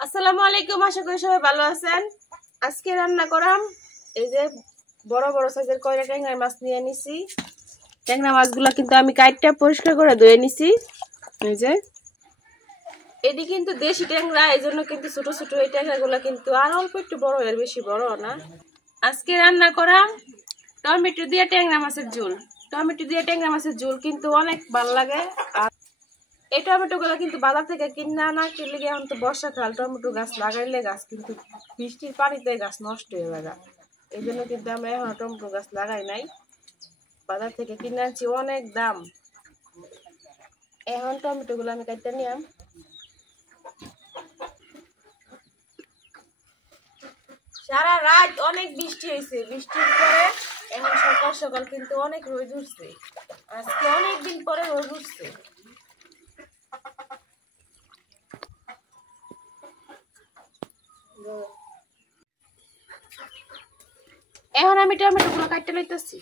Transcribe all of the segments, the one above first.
আসসালামু আলাইকুম, আশা করি সবাই ভালো আছেন। আজকে রান্না করাম এই যে বড় বড় সাইজের কয়লা ট্যাংরা মাছ নিয়ে নিছি। ট্যাংরা মাছগুলা কিন্তু আমি কাইটটা পরিষ্কার করে ধুয়ে নিছি। এই যে এটি কিন্তু দেশি ট্যাংরা, এই জন্য কিন্তু ছোট ছোট এই ট্যাংরাগুলা কিন্তু আর অল্প একটু বড়, এর বেশি বড় না। আজকে রান্না করাম টমেটো দিয়ে ট্যাংরা মাছের ঝোল। টমেটো দিয়ে ট্যাংরা মাছের ঝোল কিন্তু অনেক ভালো লাগে। আর এই টমেটো গুলো কিন্তু বাজার থেকে কিনে আনা, কিনলে গিয়ে এখন তো বর্ষাকাল, টমেটো গাছ লাগাইলে গাছ কিন্তু বৃষ্টির পানিতে গাছ নষ্ট হয়ে যায়। এই জন্য কিন্তু আমরা এখন টমেটো গাছ লাগাই নাই, বাজার থেকে কিনে আনছি, অনেক দাম। এখন টমেটো গুলো আমি কাটতে নিলাম। সারা রাত অনেক বৃষ্টি হয়েছে, বৃষ্টির পরে এখন সকাল সকাল কিন্তু অনেক রোদ উঠছে। আজকে অনেকদিন পরে রোদ উঠছে। এখন আমি টমেটো গুলো কাটতে লইতেছি।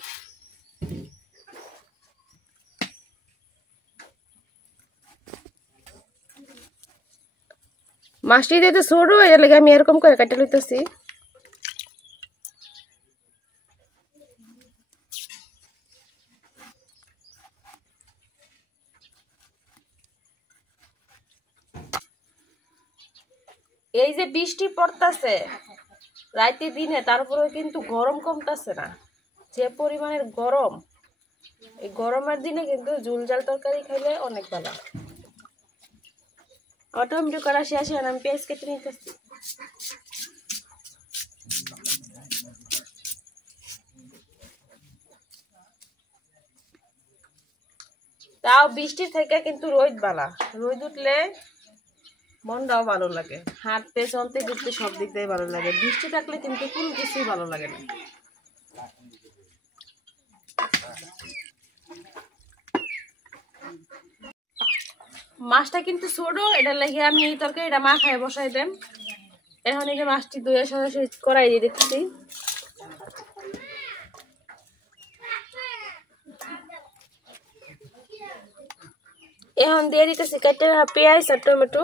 মাছটি দিতে ছোট, এর লাগে আমি এরকম করে কাটতে লইতেছি। এই যে বৃষ্টি পড়তেছে রাতে দিনে, তারপরে কিন্তু গরম কমতেছে না, যে পরিমাণের গরম। এই গরমের দিনে কিন্তু ঝুল জাল তরকারি খাইলে অনেক ভালো। টমেটো করা শেষ, আমি পেঁয়াজ কেটে নিতেছি। তাও বৃষ্টির থেকে কিন্তু রোদ বালা, রোদ উঠলে মনটাও ভালো লাগে, হাঁটতে চলতে ঘুরতে সব দিক দিয়ে ভালো লাগে। বৃষ্টি থাকলে কিন্তু কোনো কিছুই ভালো লাগে না। মাছটা কিন্তু ছোট, এটা লাগে আমি এই তরকারিটা মাখায় বসাই দেন। এখন এই যে মাছটি ধুয়ে সরাসরি কড়াই দিয়ে দিচ্ছি। এখন দিয়ে দিতেছি কেটে পেঁয়াজ আর টমেটো।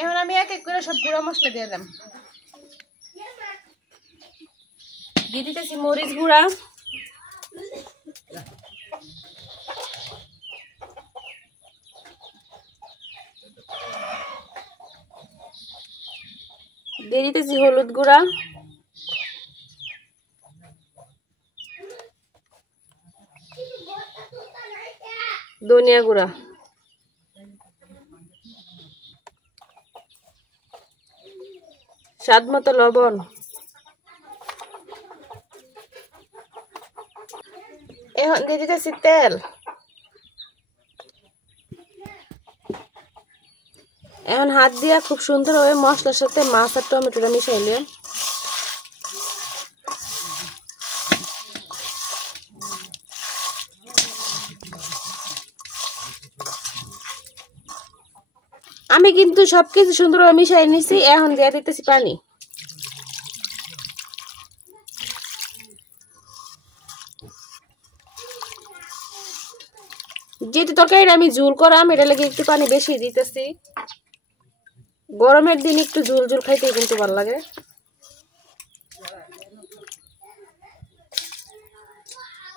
এখন আমি এক এক করে সব গুঁড়া মশলা দিয়ে দিলাম। দিয়ে দিতেছি মরিচ গুঁড়া, দিয়ে দিতেছি হলুদ গুঁড়া, ধনিয়া গুঁড়া, স্বাদ মতো লবণ। এখন দিয়ে দিতেছি তেল। এখন হাত দিয়া খুব সুন্দরভাবে মশলার সাথে মাছ আর টমেটোটা মিশাইলে আমি কিন্তু সবকিছু সুন্দরভাবে মিশাই নিছি। এখন দিয়ে দিতেছি পানি। যেহেতু তরকারিটা আমি ঝোল করাম, এটা লাগে একটু পানি বেশি দিতেছি। গরমের দিন একটু ঝোল ঝোল খাইতে কিন্তু ভালো লাগে।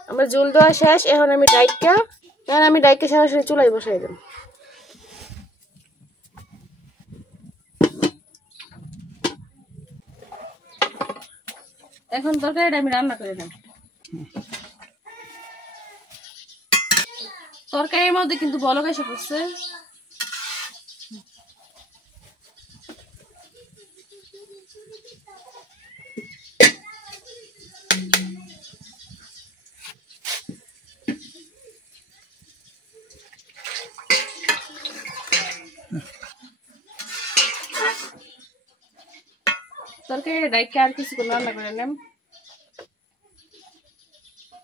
আমার ঝোল দেওয়া শেষ। এখন আমি ডাইটটা সরাসরি চুলাই বসাই দেব। এখন তরকারিটা আমি রান্না করে দেব। তরকারির মধ্যে কিন্তু বলক এসে পড়ছে। তরকারি ডাইকে আর কিছু রান্না করে নেম।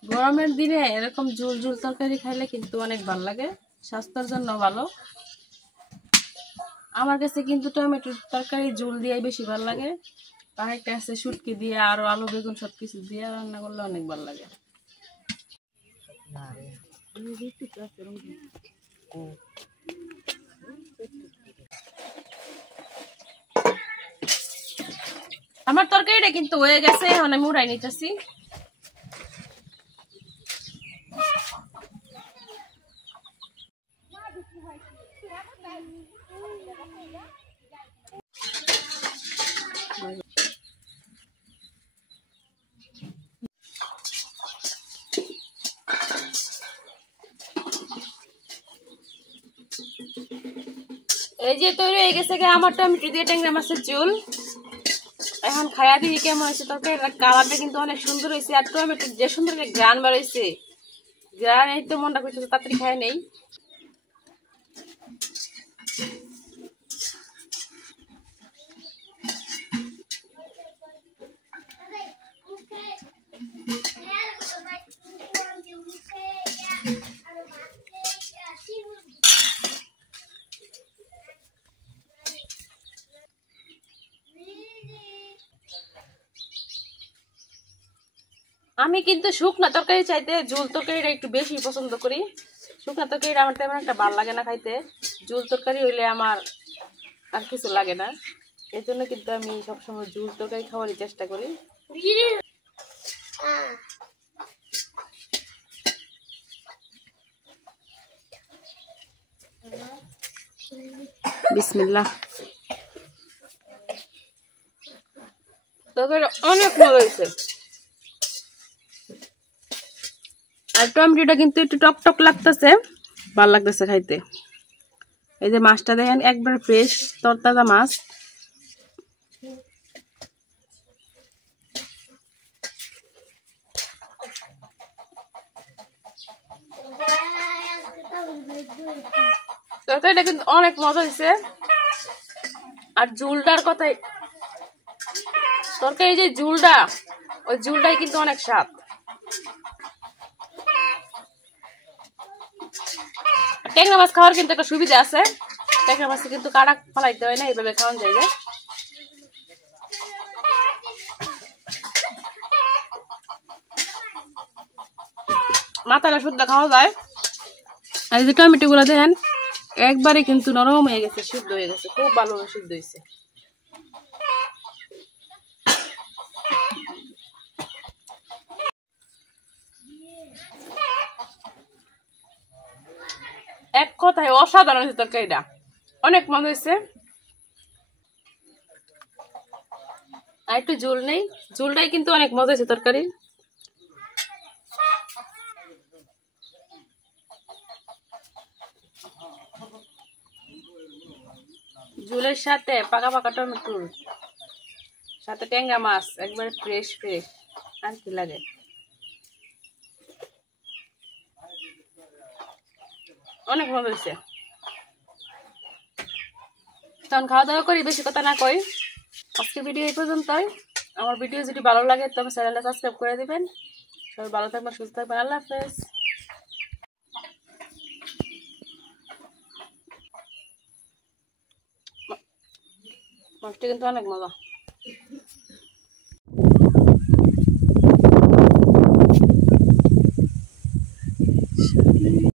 গরমের দিনে এরকম ঝোল ঝোল তরকারি খাইলে কিন্তু অনেক ভালো লাগে, স্বাস্থ্যের জন্য ভালো। আমার কাছে কিন্তু টমেটোর তরকারি ঝোল দিয়ে বেশি ভালো লাগে। আরেকটা আছে শুটকি দিয়ে আরো আলু বেগুন সবকিছু দিয়ে রান্না করলে অনেক ভালো লাগে। আমার তরকারিটা কিন্তু হয়ে গেছে, এখন আমি উড়াই নিতেছি। এই যে তৈরি হয়ে গেছে আমার টমেটো দিয়ে ট্যাংরা মাছের ঝোল। এখন খায়া দিই কেমন হয়েছে। তরকারির কালারটা কিন্তু অনেক সুন্দর হয়েছে, আর টমেটো যে সুন্দর গ্রান বার হয়েছে, গ্রান এই তো মনটা করতেছে তাড়াতাড়ি খায় নেই। আমি কিন্তু শুকনা তরকারি চাইতে ঝোল তরকারিটা একটু বেশি পছন্দ করি। শুকনা তরকারিটা আমার তেমন একটা ভালো লাগে না খাইতে, ঝোল তরকারি হইলে আমার আর কিছু লাগে না। এই জন্য কিন্তু আমি সবসময় ঝোল তরকারি খাওয়ারই চেষ্টা করি। বিসমিল্লাহ। তরকারি অনেক মজা হয়েছে, আর টমেটোটা কিন্তু একটু টক টক লাগতেছে, ভালো লাগতেছে খাইতে। এই যে মাছটা দেখেন একবার ফ্রেশ তরতাজা মাছ। তরকারিটা কিন্তু অনেক মজা হয়েছে। আর ঝুলটার কথাই, তরকারি যে ঝুলটা, ওই ঝুলটাই কিন্তু অনেক স্বাদ। ট্যাংরা মাছ খাওয়ার কিন্তু একটা সুবিধা আছে, ট্যাংরা মাছ কিন্তু কাটা ফালাইতে হয় না, এইভাবে খাওয়ান যায়। মাথাটা শুদ্ধ খাওয়া যায়। আর এই যে টমেটো গুলো দেখেন একবারে কিন্তু নরম হয়ে গেছে, শুদ্ধ হয়ে গেছে, খুব ভালো শুদ্ধ হয়েছে। এক কথায় অসাধারণ হয়েছে তরকারিটা, অনেক মজা হয়েছে। আর একটু ঝোল নেই, ঝোলটাই কিন্তু অনেক মজা হয়েছে তরকারি। ঝোলের সাথে পাকা পাকা টমেটো, সাথে ট্যাংরা মাছ একবারে ফ্রেশ ফ্রেশ, আর কি লাগে। অনেক মজা হয়েছে। তখন খাওয়া দাওয়া করি, বেশি কথা না কই। আজকে ভিডিও এই পর্যন্তই। আমার ভিডিও যদি ভালো লাগে তবে চ্যানেলটা সাবস্ক্রাইব করে দিবেন। সবাই ভালো থাকবেন, সুস্থ থাকবেন। আল্লাহ হাফেজ। মাছটা কিন্তু অনেক মজা।